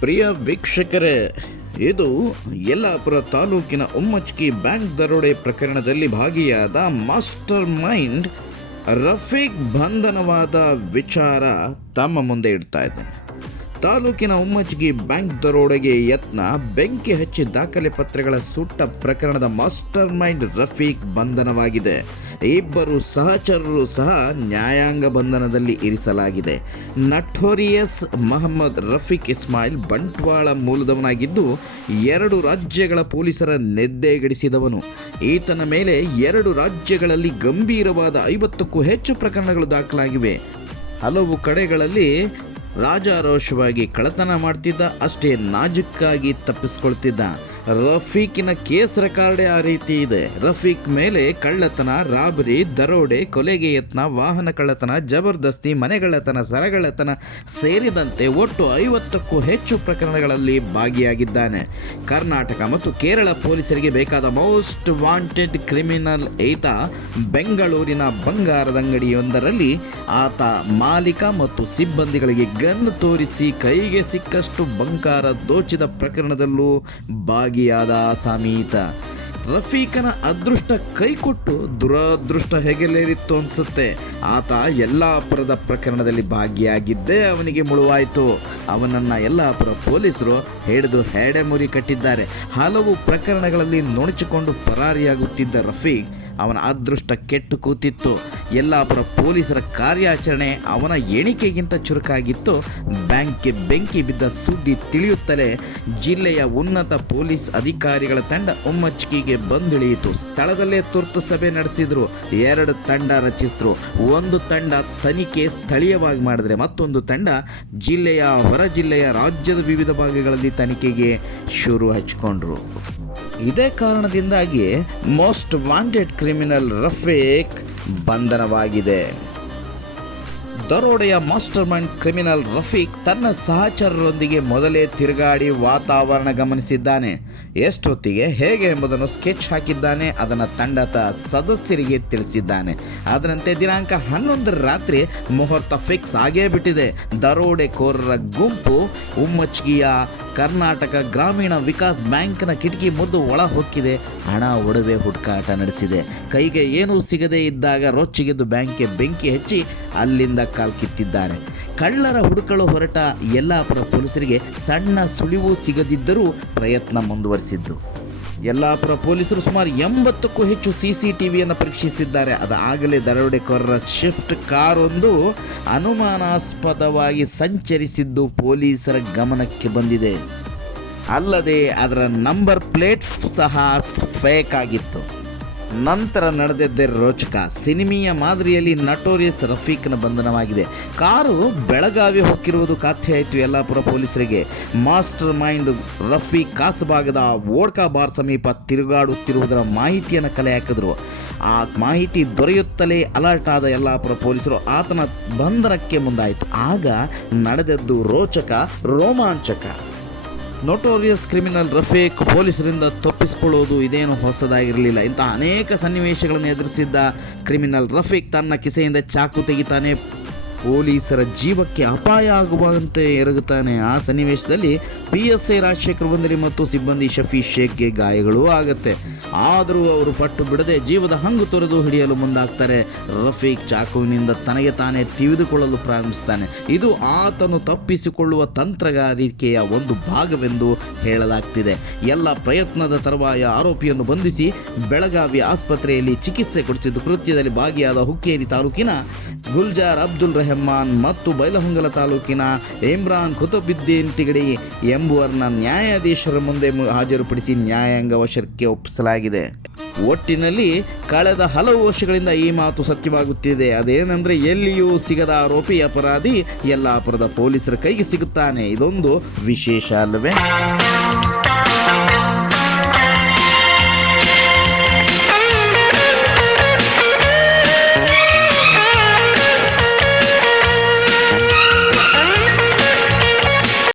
ಪ್ರಿಯ ವೀಕ್ಷಕರೇ, ಇದು ಯಲ್ಲಾಪುರ ತಾಲೂಕಿನ ಉಮ್ಮಚ್ಕಿ ಬ್ಯಾಂಕ್ ದರೋಡೆ ಪ್ರಕರಣದಲ್ಲಿ ಭಾಗಿಯಾದ ಮಾಸ್ಟರ್ ಮೈಂಡ್ ರಫೀಕ್ ಬಂಧನವಾದ ವಿಚಾರ ತಮ್ಮ ಮುಂದೆ ಇಡ್ತಾ ಇದ್ದೇನೆ. ತಾಲೂಕಿನ ಉಮ್ಮಚ್ಗಿ ಬ್ಯಾಂಕ್ ದರೋಡೆಗೆ ಯತ್ನ, ಬೆಂಕಿ ಹಚ್ಚಿ ದಾಖಲೆ ಪತ್ರಗಳ ಸುಟ್ಟ ಪ್ರಕರಣದ ಮಾಸ್ಟರ್ ಮೈಂಡ್ ರಫೀಕ್ ಬಂಧನವಾಗಿದೆ. ಇಬ್ಬರು ಸಹಚರರು ಸಹ ನ್ಯಾಯಾಂಗ ಬಂಧನದಲ್ಲಿ ಇರಿಸಲಾಗಿದೆ. ನಠೋರಿಯಸ್ ಮಹಮ್ಮದ್ ರಫೀಕ್ ಇಸ್ಮಾಯಿಲ್ ಬಂಟ್ವಾಳ ಮೂಲದವನಾಗಿದ್ದು, ಎರಡು ರಾಜ್ಯಗಳ ಪೊಲೀಸರ ನೆದ್ದೆಗಡಿಸಿದವನು ಈತನ ಮೇಲೆ ಎರಡು ರಾಜ್ಯಗಳಲ್ಲಿ ಗಂಭೀರವಾದ ಐವತ್ತಕ್ಕೂ ಹೆಚ್ಚು ಪ್ರಕರಣಗಳು ದಾಖಲಾಗಿವೆ. ಹಲವು ಕಡೆಗಳಲ್ಲಿ ರಾಜಾರೋಷವಾಗಿ ಕಳತನ ಮಾಡ್ತಿದ್ದ ಅಷ್ಟೇ ನಾಜುಕ್ಕಾಗಿ ತಪ್ಪಿಸ್ಕೊಳ್ತಿದ್ದ. ರಫೀಕಿನ ಕೇಸ್ ರೆಕಾರ್ಡ್ ಆ ರೀತಿ ಇದೆ. ರಫೀಕ್ ಮೇಲೆ ಕಳ್ಳತನ, ರಾಬರಿ, ದರೋಡೆ, ಕೊಲೆಗೆ ಯತ್ನ, ವಾಹನ ಕಳ್ಳತನ, ಜಬರ್ದಸ್ತಿ ಮನೆಗಳತನ ಸರಗಳತನ ಸೇರಿದಂತೆ ಒಟ್ಟು ಐವತ್ತಕ್ಕೂ ಹೆಚ್ಚು ಪ್ರಕರಣಗಳಲ್ಲಿ ಭಾಗಿಯಾಗಿದ್ದಾನೆ. ಕರ್ನಾಟಕ ಮತ್ತು ಕೇರಳ ಪೊಲೀಸರಿಗೆ ಬೇಕಾದ ಮೋಸ್ಟ್ ವಾಂಟೆಡ್ ಕ್ರಿಮಿನಲ್ ಈತ ಬೆಂಗಳೂರಿನ ಬಂಗಾರದ ಅಂಗಡಿಯೊಂದರಲ್ಲಿ ಆತ ಮಾಲೀಕ ಮತ್ತು ಸಿಬ್ಬಂದಿಗಳಿಗೆ ಗನ್ ತೋರಿಸಿ ಕೈಗೆ ಸಿಕ್ಕಷ್ಟು ಬಂಗಾರ ದೋಚಿದ ಪ್ರಕರಣದಲ್ಲೂ ಭಾಗಿಯಾದ ಸಮೀತ. ರಫೀಕನ ಅದೃಷ್ಟ ಕೈಕೊಟ್ಟು ದುರದೃಷ್ಟ ಹೆಗಲೇರಿತ್ತು ಅನಿಸುತ್ತೆ. ಆತ ಎಲ್ಲ ಅಪರದ ಪ್ರಕರಣದಲ್ಲಿ ಭಾಗಿಯಾಗಿದ್ದೇ ಅವನಿಗೆ ಮುಳುವಾಯಿತು. ಅವನನ್ನು ಯಲ್ಲಾಪುರ ಪೊಲೀಸರು ಹಿಡಿದು ಹೆಡೆಮುರಿ ಕಟ್ಟಿದ್ದಾರೆ. ಹಲವು ಪ್ರಕರಣಗಳಲ್ಲಿ ನುಣುಚಿಕೊಂಡು ಪರಾರಿಯಾಗುತ್ತಿದ್ದ ರಫೀಕ್ ಅವನ ಅದೃಷ್ಟ ಕೆಟ್ಟು ಕೂತಿತ್ತು. ಯಲ್ಲಾಪುರ ಪೊಲೀಸರ ಕಾರ್ಯಾಚರಣೆ ಅವನ ಎಣಿಕೆಗಿಂತ ಚುರುಕಾಗಿತ್ತು. ಬ್ಯಾಂಕ್ಗೆ ಬೆಂಕಿ ಬಿದ್ದ ಸುದ್ದಿ ತಿಳಿಯುತ್ತಲೇ ಜಿಲ್ಲೆಯ ಉನ್ನತ ಪೊಲೀಸ್ ಅಧಿಕಾರಿಗಳ ತಂಡ ಒಮ್ಮಚ್ಚಿಗೆ ಬಂದಿಳಿಯಿತು. ಸ್ಥಳದಲ್ಲೇ ತುರ್ತು ಸಭೆ ನಡೆಸಿದ್ರು. ಎರಡು ತಂಡ ರಚಿಸಿದ್ರು. ಒಂದು ತಂಡ ತನಿಖೆ ಸ್ಥಳೀಯವಾಗಿ ಮಾಡಿದ್ರೆ ಮತ್ತೊಂದು ತಂಡ ಜಿಲ್ಲೆಯ ಹೊರ ಜಿಲ್ಲೆಯ ರಾಜ್ಯದ ವಿವಿಧ ಭಾಗಗಳಲ್ಲಿ ತನಿಖೆಗೆ ಶುರು ಹಚ್ಕೊಂಡ್ರು ಇದೇ ಕಾರಣದಿಂದಾಗಿ ಮೋಸ್ಟ್ ವಾಂಟೆಡ್ ಕ್ರಿಮಿನಲ್ ರಫೀಕ್ ಬಂಧನವಾಗಿದೆ. ದರೋಡೆಯ ಮಾಸ್ಟರ್ ಮೈಂಡ್ ಕ್ರಿಮಿನಲ್ ರಫೀಕ್ ತನ್ನ ಸಹಚರರೊಂದಿಗೆ ಮೊದಲೇ ತಿರುಗಾಡಿ ವಾತಾವರಣ ಗಮನಿಸಿದ್ದಾನೆ. ಎಷ್ಟೊತ್ತಿಗೆ ಹೇಗೆ ಎಂಬುದನ್ನು ಸ್ಕೆಚ್ ಹಾಕಿದ್ದಾನೆ, ಅದನ್ನು ತಂಡದ ಸದಸ್ಯರಿಗೆ ತಿಳಿಸಿದ್ದಾನೆ. ಅದರಂತೆ ದಿನಾಂಕ ಹನ್ನೊಂದರ ರಾತ್ರಿ ಮುಹೂರ್ತ ಫಿಕ್ಸ್ ಆಗೇ ಬಿಟ್ಟಿದೆ. ದರೋಡೆಕೋರರ ಗುಂಪು ಉಮ್ಮಚ್ಗಿಯ ಕರ್ನಾಟಕ ಗ್ರಾಮೀಣ ವಿಕಾಸ್ ಬ್ಯಾಂಕ್ನ ಕಿಟಕಿ ಮುದ್ದು ಒಳ ಹೊಕ್ಕಿದೆ. ಹಣ ಒಡವೆ ಹುಡುಕಾಟ ನಡೆಸಿದೆ. ಕೈಗೆ ಏನೂ ಸಿಗದೇ ಇದ್ದಾಗ ರೊಚ್ಚಿಗೆದ್ದು ಬ್ಯಾಂಕ್ಗೆ ಬೆಂಕಿ ಹಚ್ಚಿ ಅಲ್ಲಿಂದ ಕಾಲ್ಕಿತ್ತಿದ್ದಾರೆ. ಕಳ್ಳರ ಹುಡುಕಲು ಹೊರಟ ಯಲ್ಲಾಪುರ ಪೊಲೀಸರಿಗೆ ಸಣ್ಣ ಸುಳಿವು ಸಿಗದಿದ್ದರೂ ಪ್ರಯತ್ನ ಮುಂದುವರಿಸಿದ್ರು ಯಲ್ಲಾಪುರ ಪೊಲೀಸರು ಸುಮಾರು ಎಂಬತ್ತಕ್ಕೂ ಹೆಚ್ಚು ಸಿ ಸಿ ಟಿ ವಿಯನ್ನು ಪರೀಕ್ಷಿಸಿದ್ದಾರೆ. ಅದಾಗಲೇ ದರೋಡೆಕೋರರ ಶಿಫ್ಟ್ ಕಾರೊಂದು ಅನುಮಾನಾಸ್ಪದವಾಗಿ ಸಂಚರಿಸಿದ್ದು ಪೊಲೀಸರ ಗಮನಕ್ಕೆ ಬಂದಿದೆ. ಅಲ್ಲದೆ ಅದರ ನಂಬರ್ ಪ್ಲೇಟ್ ಸಹ ಫೇಕ್ ಆಗಿತ್ತು. ನಂತರ ನಡೆದಿದ್ದೇ ರೋಚಕ. ಸಿನಿಮೀಯ ಮಾದರಿಯಲ್ಲಿ ನಟೋರಿಯಸ್ ರಫೀಕ್ನ ಬಂಧನವಾಗಿದೆ. ಕಾರು ಬೆಳಗಾವಿ ಹೊಕ್ಕಿರುವುದು ಖಾತ್ರಿಯಾಯಿತು ಯಲ್ಲಾಪುರ ಪೊಲೀಸರಿಗೆ. ಮಾಸ್ಟರ್ ಮೈಂಡ್ ರಫೀಕ್ ಕಾಸಭಾಗದ ವೋಡ್ಕಾ ಬಾರ್ ಸಮೀಪ ತಿರುಗಾಡುತ್ತಿರುವುದರ ಮಾಹಿತಿಯನ್ನು ಕಲೆ ಹಾಕಿದ್ರು. ಆ ಮಾಹಿತಿ ದೊರೆಯುತ್ತಲೇ ಅಲರ್ಟ್ ಆದ ಯಲ್ಲಾಪುರ ಪೊಲೀಸರು ಆತನ ಬಂಧನಕ್ಕೆ ಮುಂದಾಯಿತು. ಆಗ ನಡೆದದ್ದು ರೋಚಕ, ರೋಮಾಂಚಕ. ನೋಟೋರಿಯಸ್ ಕ್ರಿಮಿನಲ್ ರಫೇಕ್ ಪೊಲೀಸರಿಂದ ತಪ್ಪಿಸಿಕೊಳ್ಳುವುದು ಇದೇನು ಹೊಸದಾಗಿರಲಿಲ್ಲ. ಇಂತಹ ಅನೇಕ ಸನ್ನಿವೇಶಗಳನ್ನು ಎದುರಿಸಿದ್ದ ಕ್ರಿಮಿನಲ್ ರಫೇಕ್ ತನ್ನ ಕಿಸೆಯಿಂದ ಚಾಕು ತೆಗಿತಾನೆ. ಪೊಲೀಸರ ಜೀವಕ್ಕೆ ಅಪಾಯ ಆಗುವಂತೆ ಎರಗುತ್ತಾನೆ. ಆ ಸನ್ನಿವೇಶದಲ್ಲಿ ಪಿ ಎಸ್ ಐ ರಾಜಶೇಖರ್ ಬಂದರಿ ಮತ್ತು ಸಿಬ್ಬಂದಿ ಶಫಿ ಶೇಖ್ಗೆ ಗಾಯಗಳು ಆಗುತ್ತೆ. ಆದರೂ ಅವರು ಪಟ್ಟು ಬಿಡದೆ ಜೀವದ ಹಂಗು ತೊರೆದು ಹಿಡಿಯಲು ಮುಂದಾಗ್ತಾರೆ. ರಫೀಕ್ ಚಾಕುವಿನಿಂದ ತನಗೆ ತಾನೇ ತಿಳಿದುಕೊಳ್ಳಲು ಪ್ರಾರಂಭಿಸ್ತಾನೆ ಇದು ಆತನು ತಪ್ಪಿಸಿಕೊಳ್ಳುವ ತಂತ್ರಗಾರಿಕೆಯ ಒಂದು ಭಾಗವೆಂದು ಹೇಳಲಾಗ್ತಿದೆ. ಎಲ್ಲ ಪ್ರಯತ್ನದ ತರುವಾಯ ಆರೋಪಿಯನ್ನು ಬಂಧಿಸಿ ಬೆಳಗಾವಿ ಆಸ್ಪತ್ರೆಯಲ್ಲಿ ಚಿಕಿತ್ಸೆ ಕೊಡಿಸಿದ್ದು ಕೃತ್ಯದಲ್ಲಿ ಭಾಗಿಯಾದ ಹುಕ್ಕೇರಿ ತಾಲೂಕಿನ ಗುಲ್ಜಾರ್ ಅಬ್ದುಲ್ ರೆಹಮಾನ್ ಮತ್ತು ಬೈಲಹೊಂಗಲ ತಾಲೂಕಿನ ಇಮ್ರಾನ್ ಕುತುಬಿದ್ದೀನ್ ತಿಗಡಿ ಎಂಬುವರನ್ನ ನ್ಯಾಯಾಧೀಶರ ಮುಂದೆ ಹಾಜರುಪಡಿಸಿ ನ್ಯಾಯಾಂಗ ವಶಕ್ಕೆ ಒಪ್ಪಿಸಲಾಗಿದೆ ಒಟ್ಟಿನಲ್ಲಿ ಕಳೆದ ಹಲವು ವರ್ಷಗಳಿಂದ ಈ ಮಾತು ಸತ್ಯವಾಗುತ್ತಿದೆ. ಅದೇನೆಂದರೆ ಎಲ್ಲಿಯೂ ಸಿಗದ ಆರೋಪಿ ಅಪರಾಧಿ ಯಲ್ಲಾಪುರದ ಪೊಲೀಸರ ಕೈಗೆ ಸಿಗುತ್ತಾನೆ. ಇದೊಂದು ವಿಶೇಷ ಅಲ್ಲವೇ